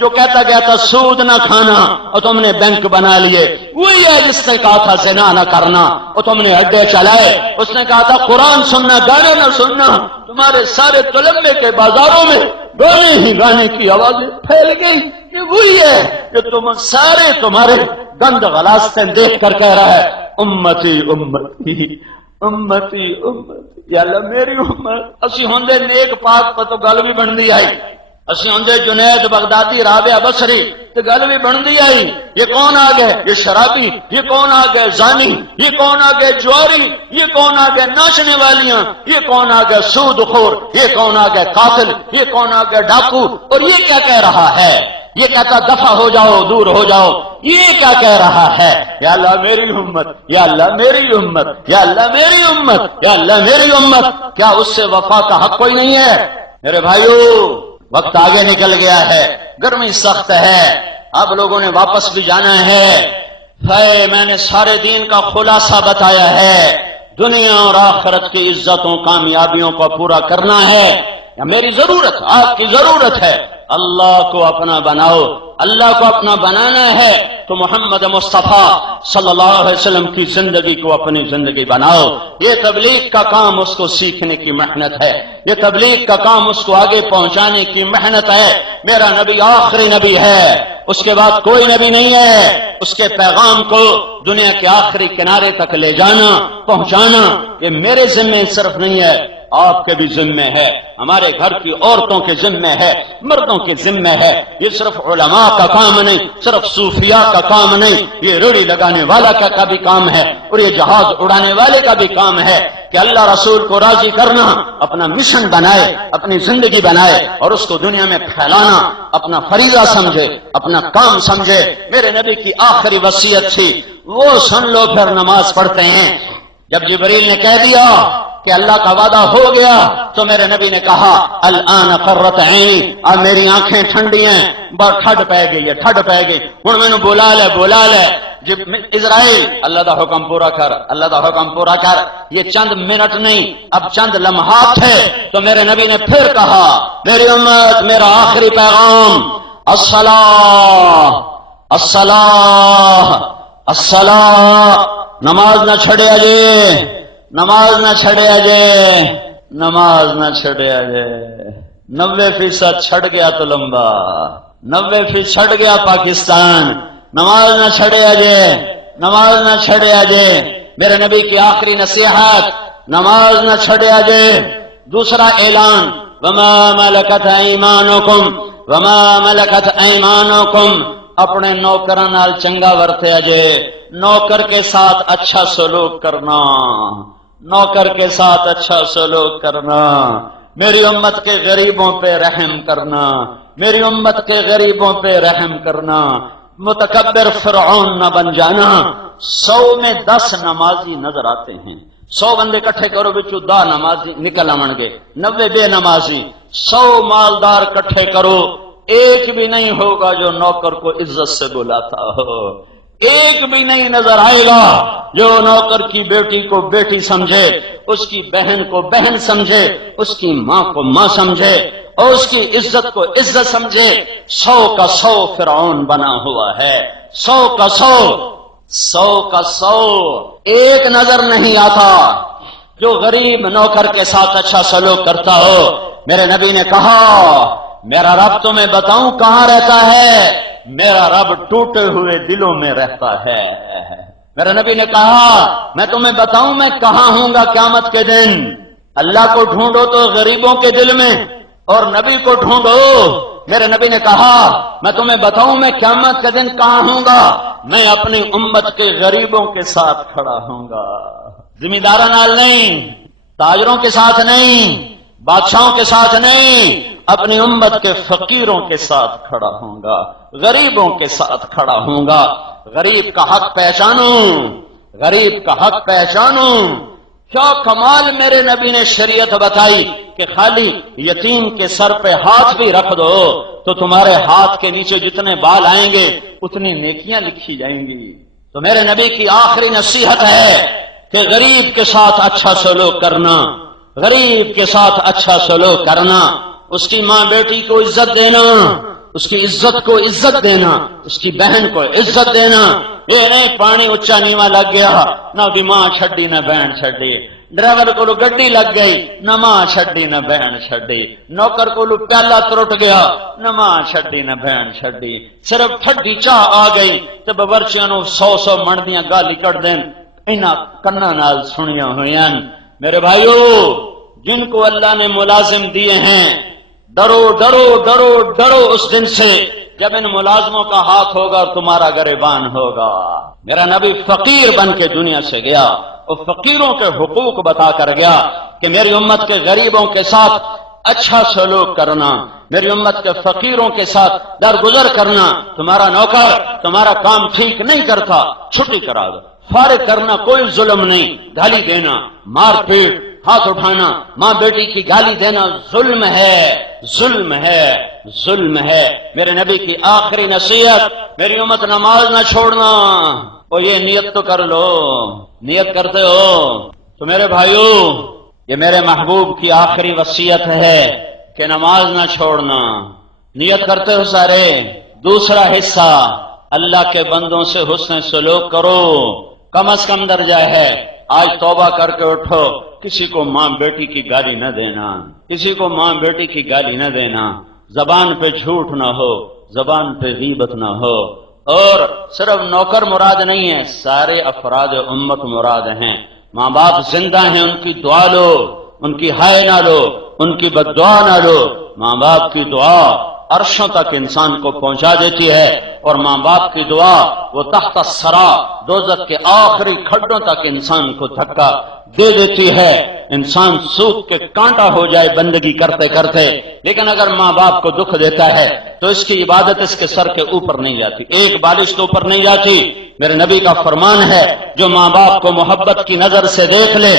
جو کہتا گیا تھا سود نہ کھانا اور تم نے بینک بنا لیے، وہی ہے جس نے کہا تھا زنا نہ کرنا اور تم نے اڈے چلائے، اس نے کہا تھا قرآن سننا گانے نہ سننا، تمہارے سارے تلمبے کے بازاروں میں گانے ہی گانے کی آوازیں پھیل گئی۔ یہ وہی ہے کہ تم سارے تمہارے گند غلاستیں دیکھ کر کہہ رہا ہے امتی امتی امتی امتی، یا اللہ میری امت۔ اسی ہوندے نیک پاک پر تو گل بھی بندی آئی، اسی ہوندے جنید بغدادی رابعہ بصری تو گل بھی بندی آئی۔ یہ کون آ گئے؟ یہ شرابی، یہ کون آ گئے؟ زانی، یہ کون آ گئے؟ جواری، یہ کون آ گئے؟ ناچنے والیاں، یہ کون آ گئے؟ سود خور، یہ کون آ گئے؟ قاتل، یہ کون آ گئے؟ ڈاکو۔ اور یہ کیا کہہ رہا ہے؟ یہ کہتا دفع ہو جاؤ، دور ہو جاؤ۔ یہ کیا کہہ رہا ہے؟ یا اللہ میری امت، یا اللہ میری امت، یا اللہ میری امت، یا اللہ میری امت۔ کیا اس سے وفا کا حق کوئی نہیں ہے؟ میرے بھائیو وقت آگے نکل گیا ہے، گرمی سخت ہے، اب لوگوں نے واپس بھی جانا ہے۔ میں نے سارے دین کا خلاصہ بتایا ہے، دنیا اور آخرت کی عزتوں کامیابیوں کو پورا کرنا ہے، یا میری ضرورت آپ کی ضرورت ہے؟ اللہ کو اپنا بناؤ۔ اللہ کو اپنا بنانا ہے تو محمد مصطفیٰ صلی اللہ علیہ وسلم کی زندگی کو اپنی زندگی بناؤ۔ یہ تبلیغ کا کام اس کو سیکھنے کی محنت ہے، یہ تبلیغ کا کام اس کو آگے پہنچانے کی محنت ہے۔ میرا نبی آخری نبی ہے، اس کے بعد کوئی نبی نہیں ہے۔ اس کے پیغام کو دنیا کے آخری کنارے تک لے جانا، پہنچانا، یہ میرے ذمے صرف نہیں ہے، آپ کے بھی ذمے ہے، ہمارے گھر کی عورتوں کے ذمے ہے، مردوں کے ذمے ہے۔ یہ صرف علماء کا کام نہیں، صرف صوفیاء کا کام نہیں، یہ ریڑھی لگانے والا کا بھی کام ہے، اور یہ جہاز اڑانے والے کا بھی کام ہے کہ اللہ رسول کو راضی کرنا اپنا مشن بنائے، اپنی زندگی بنائے، اور اس کو دنیا میں پھیلانا اپنا فریضہ سمجھے، اپنا کام سمجھے۔ میرے نبی کی آخری وصیت تھی، وہ سن لو پھر نماز پڑھتے ہیں۔ جب جبریل نے کہہ دیا کہ اللہ کا وعدہ ہو گیا تو میرے نبی نے کہا الآن قرۃ عینی، اب میری آنکھیں ٹھنڈی ہیں، بس ٹھڈ پہ گئی ہے، ٹھڈ پہ گئی، ہن مینوں بلا لے جب اسرائیل اللہ دا حکم پورا کر، اللہ دا حکم پورا کر۔ یہ چند منٹ نہیں، اب چند لمحات تھے تو میرے نبی نے پھر کہا میری امت، میرا آخری پیغام الصلاۃ الصلاۃ الصلاۃ، نماز نہ چھڑیا جے، نماز نہ چھڑیا جے، نماز نہ چھڑیا جے۔ 90% چھڑ گیا تو لمبا، 90% چھڑ گیا پاکستان، نماز نہ چھڑیا جے، نماز نہ چھڑیا جے۔ میرے نبی کی آخری نصیحت نماز نہ چھڑیا جے۔ دوسرا اعلان وما ملکت ایمانکم، وما ملکت ایمانکم، اپنے نوکراں نال چنگا ورتیا جے، نوکر کے ساتھ اچھا سلوک کرنا، نوکر کے ساتھ اچھا سلوک کرنا، میری امت کے غریبوں پہ رحم کرنا، میری امت کے غریبوں پہ رحم کرنا، متکبر فرعون نہ بن جانا۔ 100 میں 10 نمازی نظر آتے ہیں، 100 بندے کٹھے کرو بچو 10 نمازی نکل آون گے، 90 بے نمازی۔ 100 مالدار کٹھے کرو، ایک بھی نہیں ہوگا جو نوکر کو عزت سے بلاتا ہو، ایک بھی نہیں نظر آئے گا جو نوکر کی بیٹی کو بیٹی سمجھے، اس کی بہن کو بہن سمجھے، اس کی ماں کو ماں سمجھے، اور اس کی عزت کو عزت سمجھے۔ 100 کا 100 فرعون بنا ہوا ہے، 100 کا 100 کا 100 ایک نظر نہیں آتا جو غریب نوکر کے ساتھ اچھا سلوک کرتا ہو۔ میرے نبی نے کہا میرا رب تمہیں بتاؤں کہاں رہتا ہے؟ میرا رب ٹوٹے ہوئے دلوں میں رہتا ہے۔ میرے نبی نے کہا میں تمہیں بتاؤں میں کہاں ہوں گا قیامت کے دن؟ اللہ کو ڈھونڈو تو غریبوں کے دل میں، اور نبی کو ڈھونڈو۔ میرے نبی نے کہا میں تمہیں بتاؤں میں قیامت کے دن کہاں ہوں گا؟ میں اپنی امت کے غریبوں کے ساتھ کھڑا ہوں گا، زمینداروں نال نہیں، تاجروں کے ساتھ نہیں، بادشاہوں کے ساتھ نہیں، اپنی امت کے فقیروں کے ساتھ کھڑا ہوں گا، غریبوں کے ساتھ کھڑا ہوں گا۔ غریب کا حق پہچانو، غریب کا حق پہچانو۔ کیا کمال میرے نبی نے شریعت بتائی کہ خالی یتیم کے سر پہ ہاتھ بھی رکھ دو تو تمہارے ہاتھ کے نیچے جتنے بال آئیں گے اتنی نیکیاں لکھی جائیں گی۔ تو میرے نبی کی آخری نصیحت ہے کہ غریب کے ساتھ اچھا سلوک کرنا، غریب کے ساتھ اچھا سلوک کرنا۔ اس کی ماں بیٹی کو عزت دینا، اس کی عزت کو عزت دینا، اس کی بہن کو عزت دینا. یہ نہیں پانی اچا نیواں لگ گیا نہ بھی ماں چھڈی نہ بہن چھڈی، ڈرائیور کو گڈی لگ گئی نہ ماں چھڈی نہ بہن چھڈی، نوکر کو پیالہ ترٹ گیا نہ ماں چھڈی نہ بہن چھڈی، صرف ٹھڈی چاہ آ گئی تو بورچیاں نو 100 من دیاں گالی کٹ دین. انہاں کنا نال سنیاں ہوئیاں. میرے بھائیو، جن کو اللہ نے ملازم دیے ہیں، ڈرو ڈرو ڈرو ڈرو اس دن سے جب ان ملازموں کا ہاتھ ہوگا اور تمہارا گریبان ہوگا. میرا نبی فقیر بن کے دنیا سے گیا اور فقیروں کے حقوق بتا کر گیا کہ میری امت کے غریبوں کے ساتھ اچھا سلوک کرنا، میری امت کے فقیروں کے ساتھ درگزر کرنا. تمہارا نوکر تمہارا کام ٹھیک نہیں کرتا، چھٹی کرا دو. فارغ کرنا کوئی ظلم نہیں، گالی دینا، مار پیٹ، ہاتھ اٹھانا، ماں بیٹی کی گالی دینا ظلم ہے، ظلم ہے، ظلم ہے. میرے نبی کی آخری نصیحت، میری امت نماز نہ چھوڑنا. اور یہ نیت تو کر لو، نیت کرتے ہو تو میرے بھائیو، یہ میرے محبوب کی آخری وصیت ہے کہ نماز نہ چھوڑنا. نیت کرتے ہو سارے. دوسرا حصہ، اللہ کے بندوں سے حسن سلوک کرو. کم از کم درجہ ہے آج توبہ کر کے اٹھو، کسی کو ماں بیٹی کی گالی نہ دینا، کسی کو ماں بیٹی کی گالی نہ دینا. زبان پہ جھوٹ نہ ہو، زبان پہ غیبت نہ ہو. اور صرف نوکر مراد نہیں ہے، سارے افراد امت مراد ہیں. ماں باپ زندہ ہیں، ان کی دعا لو، ان کی ہائے نہ لو، ان کی بد دعا نہ لو. ماں باپ کی دعا عرشوں تک انسان کو پہنچا دیتی ہے، اور ماں باپ کی دعا وہ تحت الثری، دوزخ کے آخری کھڈوں تک انسان کو دھکا دے دیتی ہے. انسان سوکھ کے کانٹا ہو جائے بندگی کرتے کرتے، لیکن اگر ماں باپ کو دکھ دیتا ہے تو اس کی عبادت اس کے سر کے اوپر نہیں جاتی، ایک بالش کے اوپر نہیں جاتی. میرے نبی کا فرمان ہے، جو ماں باپ کو محبت کی نظر سے دیکھ لے